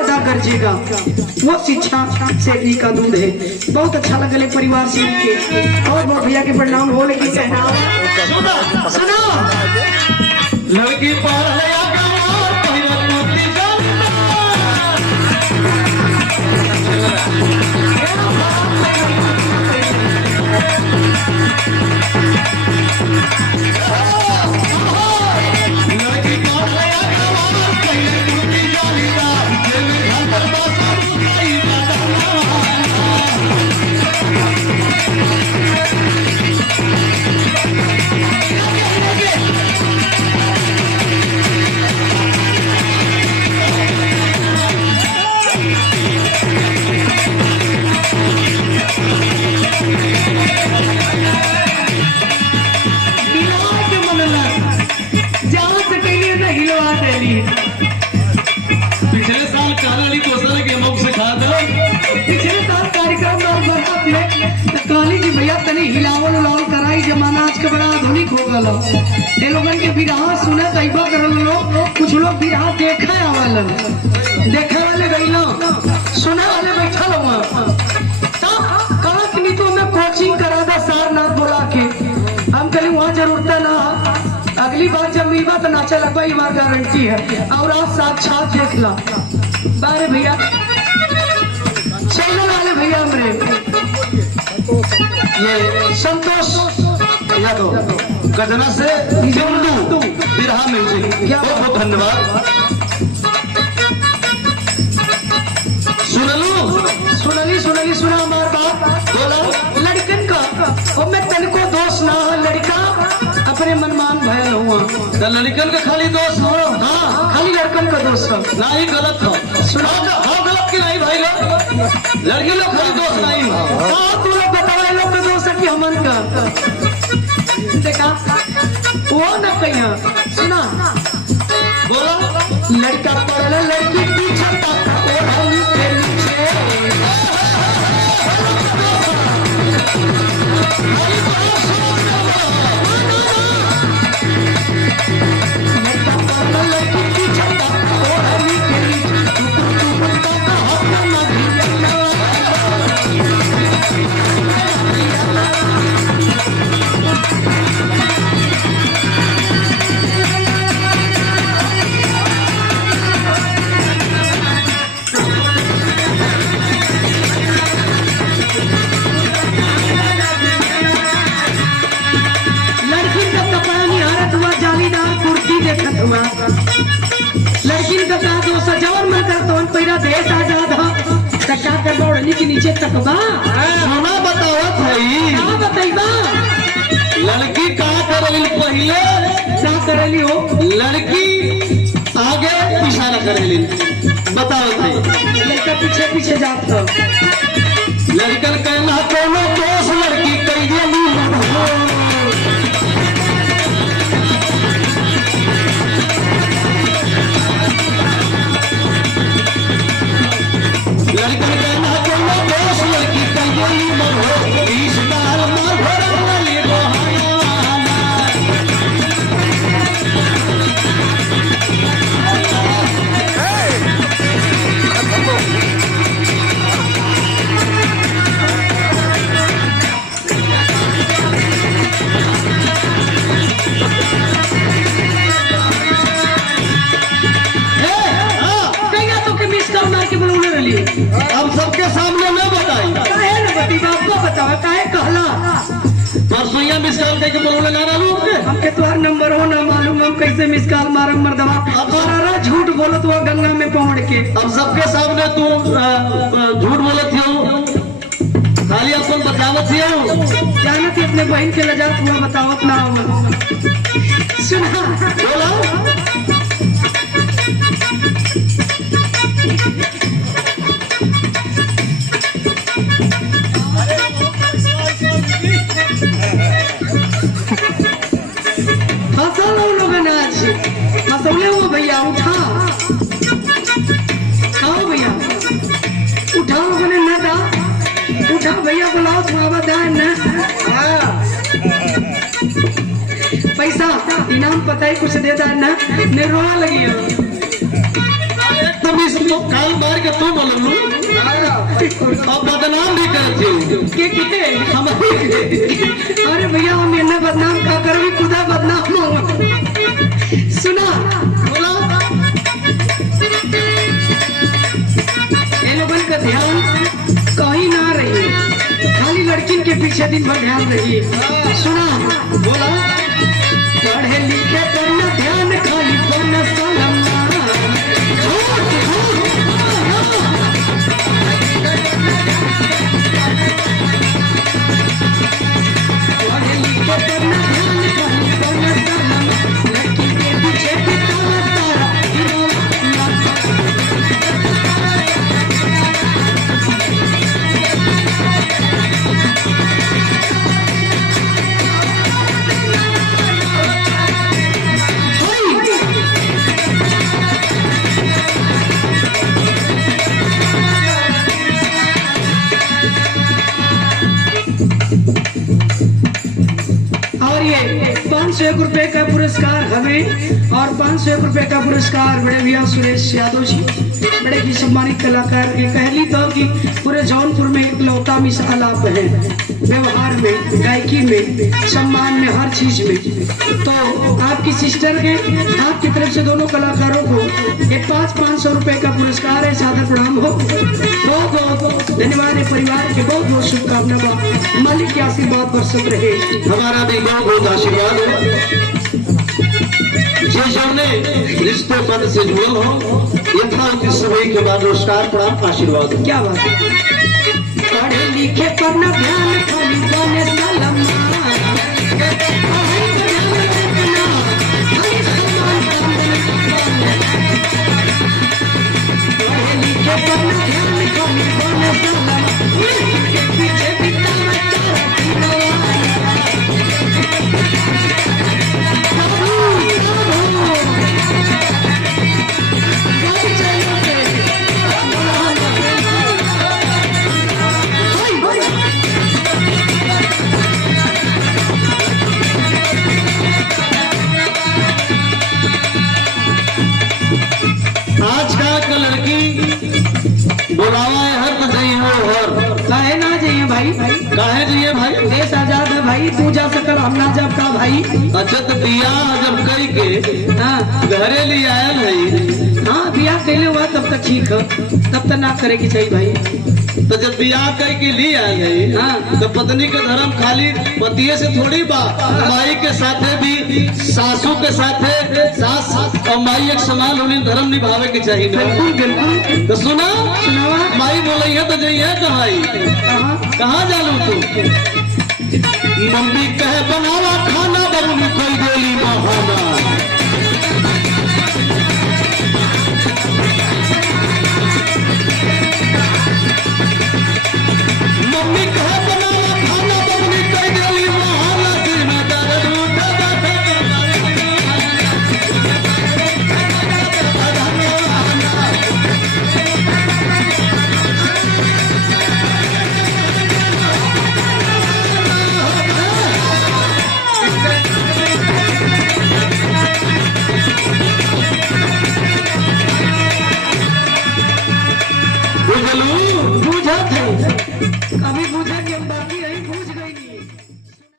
गर्दा गरजेगा वो शिक्षा से भी का दूध है। बहुत अच्छा लगल परिवार से के और बहुत भैया के प्रणाम हो लेकिन सुनो लड़की पिछले साल काली दूसरे के मुख से खा दो। पिछले साल कार्यक्रम काली जी भैया तनी हिलावल उलावल कराई जमाना आज के बड़ा आधुनिक हो गल। ये लोगन के बिरहा सुने तैबा करल लोग कुछ लोग बिरहा देखे आवल देखे वाले गइलो सुने वाले बैठल हुआ कहा कि नहीं तो मैं कोचिंग करा दा सारनाथ बोला के हम कहीं वहाँ जरूरत ना अगली बार जब मिलवा तो नाचा लगवा हमारी गारंटी है और आप साक्षात देख ला बारे भैया चैनल वाले भैया हमरे ये संतोष यादव गजना से बिरहा म्यूजिक क्या बहुत बहुत धन्यवाद। सुनली सुना हमार बात बोला लड़कन का और मैं तन को दोष ना लड़का अपने मनमान भयल हुआ लड़कन का खाली दोष हो। हाँ खाली लड़कन का दोष हो ना ही गलत हो सुना हाँ गलत की नहीं भाई लोग लड़की लोग खाली दोष नहीं हो। हाँ तू लोग बताओ लोग का दोष है कि हमन का देखा वो न कहिया सुना बोला लड़का पढ़ल लड़की पीछे लड़की का का जो सजावर में कर तो पैरा देश आजाद हो टका के दौड़नी के नीचे तकबा सुना बतावत है क्या बताइबा लड़की का करेली पहले क्या करेली हो लड़की आगे इशारा करेली बतावत है लड़का पीछे पीछे जात हो लड़कन कहना कोनो दोष लड़की कइली लड़कन कहना कोनो दोष लड़की कइली मरो इस बार मार भरली हम सबके सामने न बताई काहे न बती बाप को बतावा काहे कहला परसों मिस कॉल दे के बोलने ना रहलू हमके तुम्हार नंबर हो ना मालूम हम कैसे मिस कॉल मारम मर्दवा अरे झूठ बोलत हुआ गंगा में पहुंच के अब सबके सामने तू झूठ बोलत हो खाली अपन बतावत हो जानत ही अपने बहन के लजात हुआ बतावत ना हो सुना बोला हंसौले हो भैया उठा आओ भैया उठाओ बने न दा उठा भैया बुलाओ थोड़ा दा न पैसा इनाम पता ही कुछ देता है ना रोना लगी है। तो काल मार के तू बोलू और बदनाम भी करते के हम। अरे भैया हम इन्हें बदनाम का कर भी खुदा बदनाम हो। सुना बोला ये लोगन का ध्यान कहीं ना रही, खाली लड़किन के पीछे दिन भर ध्यान रही। सुना बोला पढ़े लिखे पर न ध्यान, खाली पर न सलमा। पढ़े लिखे पर न ध्यान, खाली पर न सलमा। लड़की के पीछे भी तारा तारा और ये 501 रुपए का पुरस्कार हमें और 501 रुपए का पुरस्कार बड़े भैया सुरेश यादव जी, बड़े ही सम्मानित कलाकार के कहली तो कि पूरे जौनपुर में इकलौता मिसाल आप हैं, व्यवहार में, गायकी में, सम्मान में, हर चीज में। तो आपकी सिस्टर के आपकी तरफ से दोनों कलाकारों को ये 500 रुपए का पुरस्कार है, सादर प्रणाम हो। बहुत बहुत धन्यवाद है, परिवार के बहुत बहुत शुभकामना, मालिक के आशीर्वाद बरसत रहे। हमारा भी बहुत बहुत आशीर्वाद हो। ने रिश्ते पद से जुड़ल हो यथार्थ समय के बाद नमस्कार प्रणाम आशीर्वाद। क्या बात है, पढ़े लिखे पर न ध्यान, खाली बने सलमा। पढ़े लिखे पर न ध्यान, खाली बने सलमा। के पीछे भी तारा तारा आज का लड़की बोलावा है हर तो जाइए हो हर काहे ना जाइए भाई, काहे जाइए भाई, देश आजाद है भाई, तू जा सकल हम ना जब का भाई। अच्छा तो बियाह जब कई के हाँ घरे लिए आयल है, हाँ बियाह कैले हुआ तब तक ठीक है, तब तक ना करे की चाहिए भाई। तो जब बियाह कई के लिए आयल है हाँ। तो पत्नी के धर्म खाली पतिये से थोड़ी बा, माई के साथे भी, सासू के साथे सास और माई एक समान उन्हें धर्म निभावे के चाहिए। बिल्कुल बिल्कुल। तो सुना सुनावा माई बोले है तो जाइए कहाँ कहाँ जालू तू, मम्मी कहे बनावा खाना बबुनी कोई गोली बहाना।